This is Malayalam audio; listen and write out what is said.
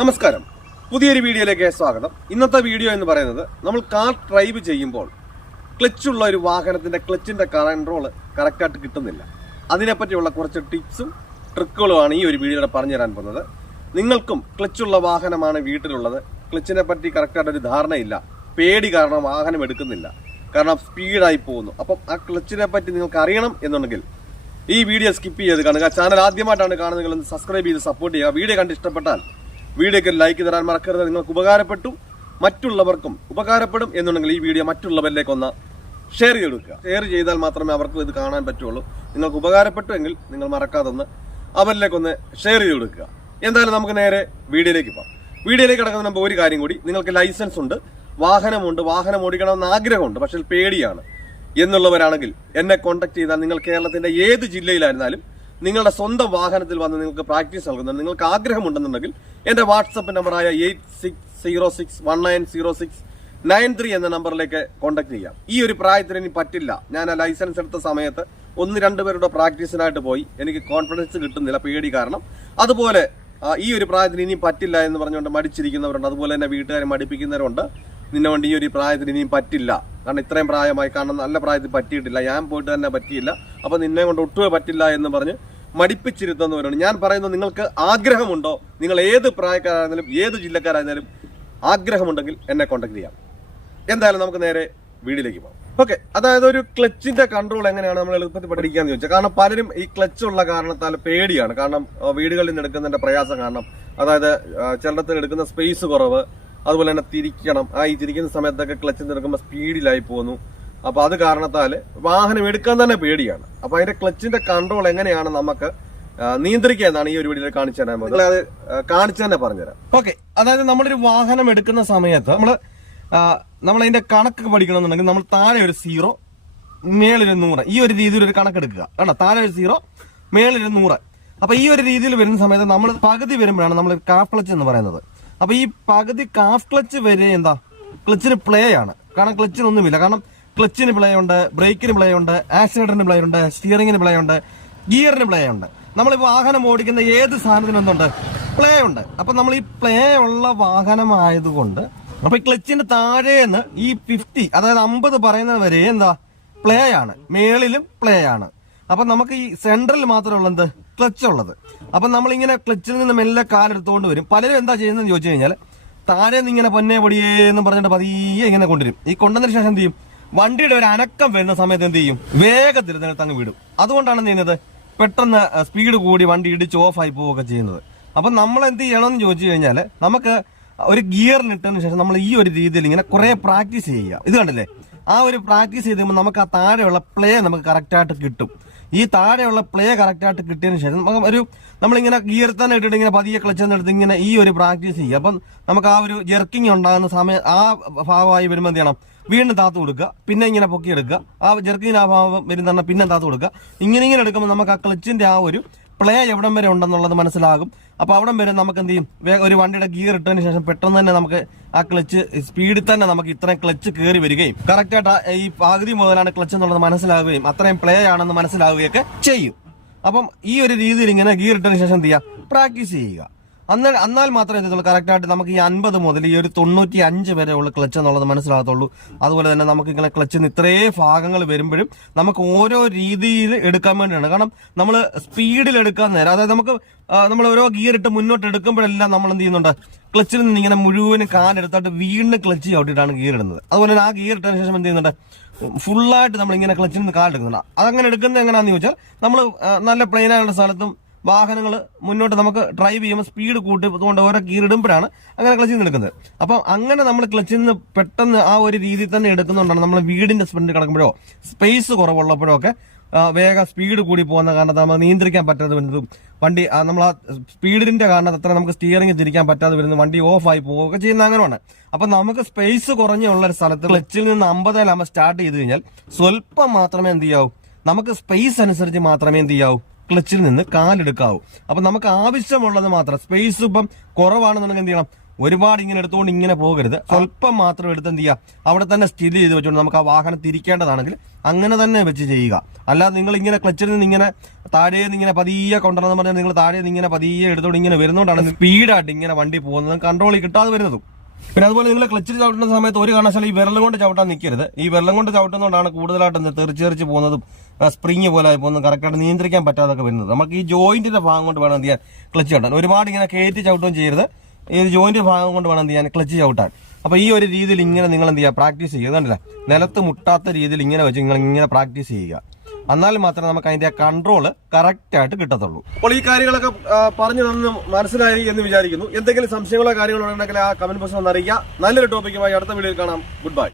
നമസ്കാരം, പുതിയൊരു വീഡിയോയിലേക്ക് സ്വാഗതം. ഇന്നത്തെ വീഡിയോ എന്ന് പറയുന്നത് നമ്മൾ കാർ ഡ്രൈവ് ചെയ്യുമ്പോൾ ക്ലച്ചുള്ള ഒരു വാഹനത്തിന്റെ ക്ലച്ചിന്റെ കൺട്രോൾ കറക്റ്റായിട്ട് കിട്ടുന്നില്ല. അതിനെപ്പറ്റിയുള്ള കുറച്ച് ടിപ്സും ട്രിക്കുകളുമാണ് ഈ ഒരു വീഡിയോയുടെ പറഞ്ഞു തരാൻ പോകുന്നത്. നിങ്ങൾക്കും ക്ലച്ചുള്ള വാഹനമാണ് വീട്ടിലുള്ളത്, ക്ലച്ചിനെ പറ്റി കറക്റ്റായിട്ട് ഒരു ധാരണയില്ല, പേടി കാരണം വാഹനം എടുക്കുന്നില്ല, കാരണം സ്പീഡായി പോകുന്നു. അപ്പം ആ ക്ലച്ചിനെ പറ്റി നിങ്ങൾക്ക് അറിയണം എന്നുണ്ടെങ്കിൽ ഈ വീഡിയോ സ്കിപ്പ് ചെയ്ത് കാണുക. ചാനൽ ആദ്യമായിട്ടാണ് കാണുന്നതെങ്കിൽ ഒന്ന് സബ്സ്ക്രൈബ് ചെയ്ത് സപ്പോർട്ട് ചെയ്യുക. വീഡിയോ കണ്ട് ഇഷ്ടപ്പെട്ടാൽ വീഡിയോക്ക് ലൈക്ക് തരാൻ മറക്കരുത്. നിങ്ങൾക്ക് ഉപകാരപ്പെട്ടു, മറ്റുള്ളവർക്കും ഉപകാരപ്പെടും എന്നുണ്ടെങ്കിൽ ഈ വീഡിയോ മറ്റുള്ളവരിലേക്ക് ഒന്ന് ഷെയർ ചെയ്ത് കൊടുക്കുക. ഷെയർ ചെയ്താൽ മാത്രമേ അവർക്കും ഇത് കാണാൻ പറ്റുള്ളൂ. നിങ്ങൾക്ക് ഉപകാരപ്പെട്ടു എങ്കിൽ നിങ്ങൾ മറക്കാതെ ഒന്ന് അവരിലേക്കൊന്ന് ഷെയർ ചെയ്ത് കൊടുക്കുക. എന്തായാലും നമുക്ക് നേരെ വീഡിയോയിലേക്ക് പോകാം. വീഡിയോയിലേക്ക് കിടക്കുന്ന മുമ്പ് ഒരു കാര്യം കൂടി, നിങ്ങൾക്ക് ലൈസൻസ് ഉണ്ട്, വാഹനമുണ്ട്, വാഹനം ഓടിക്കണമെന്ന് ആഗ്രഹമുണ്ട്, പക്ഷെ പേടിയാണ് എന്നുള്ളവരാണെങ്കിൽ എന്നെ കോൺടാക്ട് ചെയ്താൽ നിങ്ങൾ കേരളത്തിന്റെ ഏത് ജില്ലയിലായിരുന്നാലും നിങ്ങളുടെ സ്വന്തം വാഹനത്തിൽ വന്ന് നിങ്ങൾക്ക് പ്രാക്ടീസ് നൽകുന്നുണ്ട്. നിങ്ങൾക്ക് ആഗ്രഹമുണ്ടെന്നുണ്ടെങ്കിൽ എന്റെ വാട്സപ്പ് നമ്പറായ 8606190693 എന്ന നമ്പറിലേക്ക് കോൺടാക്ട് ചെയ്യാം. ഈ ഒരു പ്രായത്തിന് ഇനി പറ്റില്ല, ഞാൻ ആ ലൈസൻസ് എടുത്ത സമയത്ത് 1-2 പേരുടെ പ്രാക്ടീസിനായിട്ട് പോയി, എനിക്ക് കോൺഫിഡൻസ് കിട്ടുന്നില്ല പേടി കാരണം. അതുപോലെ ഈ ഒരു പ്രായത്തിന് ഇനി പറ്റില്ല എന്ന് പറഞ്ഞുകൊണ്ട് മടിച്ചിരിക്കുന്നവരുണ്ട്. അതുപോലെ തന്നെ വീട്ടുകാരെ മടിപ്പിക്കുന്നവരുണ്ട്. നിന്നെ കൊണ്ട് ഈ ഒരു പ്രായത്തിന് ഇനിയും പറ്റില്ല, കാരണം ഇത്രയും പ്രായമായി, കാരണം നല്ല പ്രായത്തിൽ പറ്റിയിട്ടില്ല, ഞാൻ പോയിട്ട് തന്നെ പറ്റിയില്ല, അപ്പൊ നിന്നെ കൊണ്ട് ഒട്ടുമേ പറ്റില്ല എന്ന് പറഞ്ഞ് മടിപ്പിച്ചിരുത്തുന്നവരാണ്. ഞാൻ പറയുന്നത്, നിങ്ങൾക്ക് ആഗ്രഹമുണ്ടോ, നിങ്ങൾ ഏത് പ്രായക്കാരായിരുന്നാലും ഏത് ജില്ലക്കാരായിരുന്നാലും ആഗ്രഹമുണ്ടെങ്കിൽ എന്നെ കോൺടാക്ട് ചെയ്യാം. എന്തായാലും നമുക്ക് നേരെ വീഡിയോയിലേക്ക് പോകാം. ഓക്കെ, അതായത് ഒരു ക്ലച്ചിന്റെ കൺട്രോൾ എങ്ങനെയാണ് നമ്മൾ എളുപ്പത്തിൽ പഠിക്കാന്ന് ചോദിച്ചാൽ, കാരണം പലരും ഈ ക്ലച്ച് ഉള്ള കാരണത്താൽ പേടിയാണ്. കാരണം വീടുകളിൽ നിന്ന് എടുക്കുന്നതിന്റെ പ്രയാസം കാരണം, അതായത് ചിലടത്തിൽ എടുക്കുന്ന സ്പേസ് കുറവ്, അതുപോലെ തന്നെ തിരിക്കണം, ഈ തിരിക്കുന്ന സമയത്തൊക്കെ ക്ലച്ചിൽ എടുക്കുമ്പോൾ സ്പീഡിലായി പോകുന്നു. അപ്പൊ അത് കാരണത്താല് വാഹനം എടുക്കാൻ തന്നെ പേടിയാണ്. അപ്പൊ അതിന്റെ ക്ലച്ചിന്റെ കൺട്രോൾ എങ്ങനെയാണ് നമുക്ക് നിയന്ത്രിക്കുക എന്നാണ് ഈ ഒരു വീഡിയോയിൽ കാണിച്ചു തരാൻ പോകുന്നത്. അത് കാണിച്ചു തന്നെ പറഞ്ഞുതരാം. ഓക്കെ, അതായത് നമ്മളൊരു വാഹനം എടുക്കുന്ന സമയത്ത് നമ്മൾ അതിന്റെ കണക്ക് പഠിക്കണമെന്നുണ്ടെങ്കിൽ നമ്മൾ താഴെ ഒരു 0, മേളിൽ 100, ഈ ഒരു രീതിയിൽ ഒരു കണക്കെടുക്കുക. കാരണം താഴെ ഒരു 0, മേളിൽ 100. അപ്പൊ ഈ ഒരു രീതിയിൽ വരുന്ന സമയത്ത് നമ്മൾ പകുതി വരുമ്പോഴാണ് നമ്മൾ കാഫ് ക്ലച്ച് എന്ന് പറയുന്നത്. അപ്പൊ ഈ പകുതി കാഫ് ക്ലച്ച് വരെ ക്ലച്ചിന് പ്ലേ ആണ്. കാരണം ക്ലച്ചിനൊന്നുമില്ല, കാരണം ക്ലച്ചിന് പ്ലേ ഉണ്ട്, ബ്രേക്കിന് പ്ലേ ഉണ്ട്, ആക്സിലേറ്ററിന് പ്ലേ ഉണ്ട്, സ്റ്റിയറിംഗിന് പ്ലേ ഉണ്ട്, ഗിയറിന് പ്ലേ ഉണ്ട്. നമ്മൾ വാഹനം ഓടിക്കുന്ന ഏത് സാധനത്തിനും എന്തുണ്ട്, പ്ലേ ഉണ്ട്. അപ്പൊ നമ്മൾ ഈ പ്ലേ ഉള്ള വാഹനമായതുകൊണ്ട് അപ്പൊ ഈ ക്ലച്ചിന്റെ താഴേന്ന് ഈ 50, അതായത് 50 പറയുന്നത് വരെ പ്ലേ ആണ്, മേളിലും പ്ലേ ആണ്. അപ്പൊ നമുക്ക് ഈ സെൻട്രൽ മാത്രമുള്ള ക്ലച്ച് ഉള്ളത്. അപ്പൊ നമ്മളിങ്ങനെ ക്ലച്ചിൽ നിന്ന് മെല്ലെ കാലെടുത്തോണ്ട് വരും. പലരും എന്താ ചെയ്യുന്നതെന്ന് ചോദിച്ചു കഴിഞ്ഞാൽ, താഴെ നിന്ന് ഇങ്ങനെ പൊന്നെ പൊടിയേന്ന് പറഞ്ഞിട്ട് പതിയെ ഇങ്ങനെ കൊണ്ടുവരും. ഈ കൊണ്ടുവന്നതിന് ശേഷം എന്ത് ചെയ്യും, വണ്ടിയുടെ ഒരു അനക്കം വരുന്ന സമയത്ത് എന്ത് ചെയ്യും, വേഗത്തിൽ അങ്ങ് വിടും. അതുകൊണ്ടാണ് എന്ത് ചെയ്യുന്നത്, പെട്ടെന്ന് സ്പീഡ് കൂടി വണ്ടി ഇടിച്ച് ഓഫായി പോവുകയൊക്കെ ചെയ്യുന്നത്. അപ്പൊ നമ്മൾ എന്ത് ചെയ്യണമെന്ന് ചോദിച്ചു കഴിഞ്ഞാൽ, നമുക്ക് ഒരു ഗിയറിനിട്ടതിന് ശേഷം നമ്മൾ ഈ ഒരു രീതിയിൽ ഇങ്ങനെ കുറെ പ്രാക്ടീസ് ചെയ്യുക. ഇത് കണ്ടില്ലേ, ആ ഒരു പ്രാക്ടീസ് ചെയ്ത് കഴിയുമ്പോൾ നമുക്ക് ആ താഴെയുള്ള പ്ലേ നമുക്ക് കറക്റ്റായിട്ട് കിട്ടും. ഈ താഴെയുള്ള പ്ലേ കറക്റ്റായിട്ട് കിട്ടിയതിന് ശേഷം നമ്മളിങ്ങനെ ഗിയർ തന്നെ ഇട്ടിട്ട് ഇങ്ങനെ പതിയെ ക്ലച്ച് എടുത്ത് ഇങ്ങനെ ഈ ഒരു പ്രാക്ടീസ് ചെയ്യുക. അപ്പം നമുക്ക് ആ ഒരു ജെർക്കിങ് ഉണ്ടാകുന്ന സമയം ആ ഭാഗമായി വരുമ്പോൾ എന്ത് ചെയ്യണം, വീണ്ടും താത്ത് കൊടുക്കുക, പിന്നെ ഇങ്ങനെ പൊക്കിയെടുക്കുക. ആ ജെർക്കിങ്ങിന് ആ ഭാഗം വരുന്ന പിന്നെ താത്ത് കൊടുക്കുക. ഇങ്ങനെ എടുക്കുമ്പോൾ നമുക്ക് ആ ക്ലച്ചിന്റെ ആ ഒരു പ്ലേ എവിടം വരെ ഉണ്ടെന്നുള്ളത് മനസ്സിലാകും. അപ്പൊ അവിടം വരെ നമുക്ക് എന്ത് ചെയ്യും, ഒരു വണ്ടിയുടെ ഗിയർ ഇട്ടതിന് ശേഷം പെട്ടെന്ന് തന്നെ നമുക്ക് ആ ക്ലച്ച് സ്പീഡിൽ തന്നെ നമുക്ക് ഇത്രയും ക്ലച്ച് കയറി വരികയും കറക്റ്റായിട്ട് ഈ പകുതി മുതലാണ് ക്ലച്ച് എന്നുള്ളത് മനസ്സിലാവുകയും അത്രയും പ്ലേ ആണെന്ന് മനസ്സിലാവുകയൊക്കെ ചെയ്യും. അപ്പം ഈ ഒരു രീതിയിൽ ഇങ്ങനെ ഗിയർ ഇട്ടതിന് ശേഷം എന്ത് ചെയ്യുക, പ്രാക്ടീസ് ചെയ്യുക. എന്നാൽ മാത്രമേ എന്തുള്ളൂ, കറക്റ്റായിട്ട് നമുക്ക് ഈ 50 മുതൽ ഈ ഒരു 95 വരെ ഉള്ള ക്ലച്ച് എന്നുള്ളത് മനസ്സിലാകത്തുള്ളൂ. അതുപോലെ തന്നെ നമുക്ക് ഇങ്ങനെ ക്ലച്ചിന് ഇത്രയും ഭാഗങ്ങൾ വരുമ്പോഴും നമുക്ക് ഓരോ രീതിയിൽ എടുക്കാൻ വേണ്ടിയാണ്. കാരണം നമ്മൾ സ്പീഡിൽ എടുക്കാൻ നേരം, അതായത് നമ്മൾ ഓരോ ഗിയർ ഇട്ട് മുന്നോട്ട് എടുക്കുമ്പോഴെല്ലാം നമ്മൾ എന്ത് ചെയ്യുന്നുണ്ട്, ക്ലച്ചിൽ നിന്ന് ഇങ്ങനെ മുഴുവനും കാലെടുത്തിട്ട് വീണ്ടും ക്ലച്ച് ചവിട്ടിയിട്ടാണ് ഗിയർ ഇടുന്നത്. അതുപോലെ തന്നെ ആ ഗിയർ ഇട്ടതിന് ശേഷം എന്ത് ചെയ്യുന്നുണ്ട്, ഫുള്ളായിട്ട് നമ്മൾ ഇങ്ങനെ ക്ലച്ചിൽ നിന്ന് കാലെടുക്കുന്നുണ്ട്. അതങ്ങനെ എടുക്കുന്നത് എങ്ങനെയാണെന്ന് ചോദിച്ചാൽ, നമ്മൾ നല്ല പ്ലെയിനായുള്ള സ്ഥലത്തും വാഹനങ്ങൾ മുന്നോട്ട് നമുക്ക് ഡ്രൈവ് ചെയ്യുമ്പോൾ സ്പീഡ് കൂട്ടിക്കൊണ്ട് ഓരോ ഗിയർ ഇടുമ്പോഴാണ് അങ്ങനെ ക്ലച്ചിൽ നിന്ന് എടുക്കുന്നത്. അപ്പം അങ്ങനെ നമ്മൾ ക്ലച്ചിൽ നിന്ന് പെട്ടെന്ന് ആ ഒരു രീതിയിൽ തന്നെ എടുക്കുന്നുണ്ടാണ് നമ്മൾ വീടിന്റെ സ്പീഡ് കിടക്കുമ്പോഴോ സ്പേസ് കുറവുള്ളപ്പോഴോ ഒക്കെ വേഗം സ്പീഡ് കൂടി പോകുന്ന കാരണത്ത് നമ്മൾ നിയന്ത്രിക്കാൻ പറ്റാതെ വരുന്നതും, വണ്ടി നമ്മൾ ആ സ്പീഡിന്റെ കാരണത്ത് അത്ര നമുക്ക് സ്റ്റിയറിംഗ് തിരിക്കാൻ പറ്റാതെ വരുന്നു, വണ്ടി ഓഫായി പോവുകയൊക്കെ ചെയ്യുന്ന അങ്ങനെയാണ്. അപ്പൊ നമുക്ക് സ്പേസ് കുറഞ്ഞുള്ള ഒരു സ്ഥലത്ത് ക്ലച്ചിൽ നിന്ന് 50 സ്റ്റാർട്ട് ചെയ്ത് കഴിഞ്ഞാൽ സ്വല്പം മാത്രമേ എന്ത് ചെയ്യാവൂ, നമുക്ക് സ്പേസ് അനുസരിച്ച് മാത്രമേ എന്ത് ചെയ്യാവൂ, ക്ലച്ചിൽ നിന്ന് കാലെടുക്കാവൂ. അപ്പൊ നമുക്ക് ആവശ്യമുള്ളത് മാത്രം, സ്പേസ് ഇപ്പം കുറവാണെന്നുണ്ടെങ്കിൽ എന്ത് ചെയ്യണം, ഒരുപാട് ഇങ്ങനെ എടുത്തുകൊണ്ട് ഇങ്ങനെ പോകരുത്. സ്വല്പം മാത്രം എടുത്ത് എന്ത് ചെയ്യുക, അവിടെ തന്നെ സ്ഥിതി ചെയ്ത് വെച്ചുകൊണ്ട് നമുക്ക് ആ വാഹനം തിരിക്കേണ്ടതാണെങ്കിൽ അങ്ങനെ തന്നെ വെച്ച് ചെയ്യുക. അല്ലാതെ നിങ്ങൾ ഇങ്ങനെ ക്ലച്ചിൽ നിന്ന് ഇങ്ങനെ താഴെ നിന്ന് ഇങ്ങനെ പതിയെ കൊണ്ടുവരണം പറഞ്ഞാൽ നിങ്ങൾ താഴെ നിന്ന് ഇങ്ങനെ പതിയെ എടുത്തുകൊണ്ട് ഇങ്ങനെ വരുന്നതുകൊണ്ടാണ് സ്പീഡായിട്ട് ഇങ്ങനെ വണ്ടി പോകുന്നത്, കൺട്രോളിൽ കിട്ടാതെ വരുന്നതും. പിന്നെ അതുപോലെ നിങ്ങൾ ക്ലച്ചിൽ ചവിട്ടുന്ന സമയത്ത് ഒരു കാരണവശാലും ഈ വിരലും കൊണ്ട് ചവിട്ടാൻ നിൽക്കരുത്. ഈ വിരലും കൊണ്ട് ചവിട്ടുന്നതുകൊണ്ടാണ് കൂടുതലായിട്ട് തെറിച്ച് പോകുന്നതും സ്പ്രിങ് പോലെ ആയി പോകുന്നതും കറക്റ്റായിട്ട് നിയന്ത്രിക്കാൻ പറ്റാതൊക്കെ വരുന്നത്. നമുക്ക് ഈ ജോയിന്റിന്റെ ഭാഗം കൊണ്ട് വേണം എന്ത് ചെയ്യാൻ ക്ലച്ച് ചവിട്ടാൻ. ഒരുപാട് ഇങ്ങനെ കയറ്റി ചവിട്ടുകയും ചെയ്യരുത്. ഈ ജോയിന്റ് ഭാഗം കൊണ്ട് വേണം എന്ത് ചെയ്യാൻ ക്ലച്ച് ചവിട്ടാൻ. അപ്പൊ ഈ ഒരു രീതിയിൽ ഇങ്ങനെ നിങ്ങൾ എന്ത് ചെയ്യുക, പ്രാക്ടീസ് ചെയ്യുക. കണ്ടില്ല, നിലത്ത് മുട്ടാത്ത രീതിയിൽ ഇങ്ങനെ വെച്ച് നിങ്ങൾ ഇങ്ങനെ പ്രാക്ടീസ് ചെയ്യുക. എന്നാൽ മാത്രമേ നമുക്ക് അതിന്റെ കൺട്രോള് കറക്റ്റ് ആയിട്ട് കിട്ടത്തുള്ളൂ. അപ്പോൾ ഈ കാര്യങ്ങളൊക്കെ പറഞ്ഞു തന്ന് മനസ്സിലായി എന്ന് വിചാരിക്കുന്നു. എന്തെങ്കിലും സംശയങ്ങളോ കാര്യങ്ങളോ ഉണ്ടെങ്കിൽ ആ കമന്റ് ബോക്സിൽ ഒന്ന് അറിയിക്കുക. നല്ലൊരു ടോപ്പിക്കുമായി അടുത്ത വീഡിയോയിൽ കാണാം. Good bye.